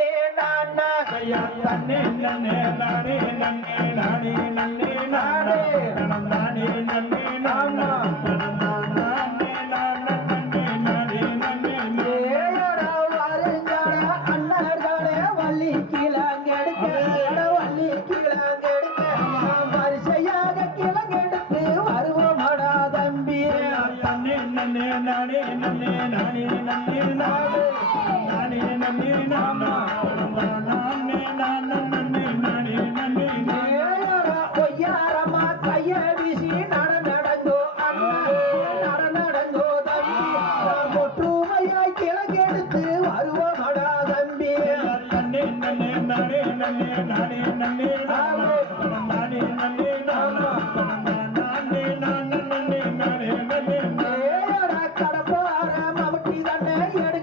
நன்னே நானா ஐயா தன்னே நன்னே நானே நன்னே நானே நன்னே நானே நானே நன்னே நானா நானே நானே நன்னே நானே நன்னே ஏடா வருங்கடா அண்ணர்களே வள்ளி கிழங்கெடுக்க வள்ளி கிழங்கெடுக்க வரிசையாக கிழங்கெடுத்து வருவோமடா தம்பி தன்னே நன்னே நானே நன்னே நானே நன்னே நானே நானே நன்னே நானா நானே நானே நன்னே நானே நன்னே ஏடா பொய்யாரமா கைய வீசி நடங்கோ அண்ணா நடங்கோ தம்பி ஒற்றுமையாய் கிழங்கெடுத்து வருவோமடா தம்பி நன்னே நன்னே நானே நன்னே நானே நன்னே நானே நானே நன்னே நானா நானே நானே நன்னே நானே நன்னே ஏடா கடப்பார மமட்டி தன்னை